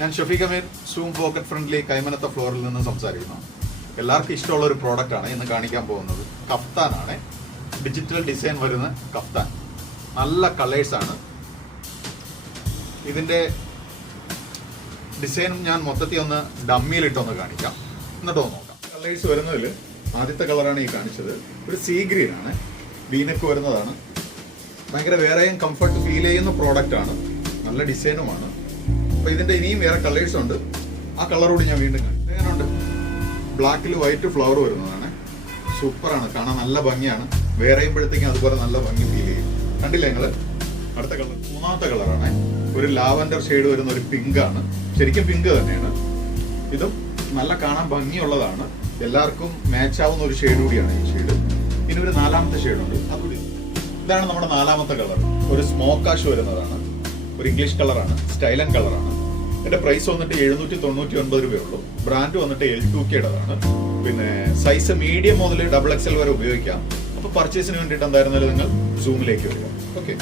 ഞാൻ ഷഫീഖ് അമീർ, zoom pocket friendly കൈമനത്ത ഫ്ലോറിൽ നിന്ന് സംസാരിക്കുന്നു. എല്ലാവർക്കും ഇഷ്ടമുള്ള ഒരു പ്രോഡക്റ്റാണ് ഇന്ന് കാണിക്കാൻ പോകുന്നത്. കഫ്താനാണ്, ഡിജിറ്റൽ ഡിസൈൻ വരുന്ന കഫ്താൻ. നല്ല കളേഴ്സാണ്. ഇതിൻ്റെ ഡിസൈനും ഞാൻ മൊത്തത്തിൽ ഒന്ന് ഡമ്മിയിലിട്ടൊന്ന് കാണിക്കാം, എന്നിട്ട് ഒന്ന് നോക്കാം. കളേഴ്സ് വരുന്നതിൽ ആദ്യത്തെ കളറാണ് ഈ കാണിച്ചത്. ഒരു സീ ഗ്രീൻ ആണ്, വീനക്ക് വരുന്നതാണ്. ഭയങ്കര വേറെയും കംഫർട്ട് ഫീൽ ചെയ്യുന്ന പ്രോഡക്റ്റാണ്, നല്ല ഡിസൈനുമാണ്. അപ്പോൾ ഇതിൻ്റെ ഇനിയും വേറെ കളേഴ്സ് ഉണ്ട്. ആ കളറോട് ഞാൻ വീണ്ടും എങ്ങനെയുണ്ട്? ബ്ലാക്കിൽ വൈറ്റ് ഫ്ലവർ വരുന്നതാണ്. സൂപ്പറാണ്, കാണാൻ നല്ല ഭംഗിയാണ്. വേറെയുമ്പോഴത്തേക്കും അതുപോലെ നല്ല ഭംഗി ഫീൽ ചെയ്യും. കണ്ടില്ലേ നിങ്ങൾ? അടുത്ത കളർ, മൂന്നാമത്തെ കളറാണ്. ഒരു ലാവൻഡർ ഷെയ്ഡ് വരുന്ന ഒരു പിങ്ക് ആണ്. ശരിക്കും പിങ്ക് തന്നെയാണ്. ഇതും നല്ല കാണാൻ ഭംഗിയുള്ളതാണ്. എല്ലാവർക്കും മാച്ച് ആവുന്ന ഒരു ഷെയ്ഡ് കൂടിയാണ് ഈ ഷെയ്ഡ്. ഇനി ഒരു നാലാമത്തെ ഷെയ്ഡുണ്ട്, അതുകൂടി. ഇതാണ് നമ്മുടെ നാലാമത്തെ കളർ. ഒരു സ്മോക്ക് ആഷ് വരുന്നതാണ്. ഒരു ഇംഗ്ലീഷ് കളറാണ്, സ്റ്റൈലൻ കളറാണ്. ഇതിന്റെ പ്രൈസ് വന്നിട്ട് 799 രൂപയുള്ളൂ. ബ്രാൻഡ് വന്നിട്ട് L2K'യുടേതാണ്. പിന്നെ സൈസ് മീഡിയം മുതൽ XXL വരെ ഉപയോഗിക്കാം. അപ്പോൾ പർച്ചേസിന് വേണ്ടിയിട്ട് എന്തായിരുന്നാലും നിങ്ങൾ സൂമിലേക്ക് വരിക. ഓക്കെ.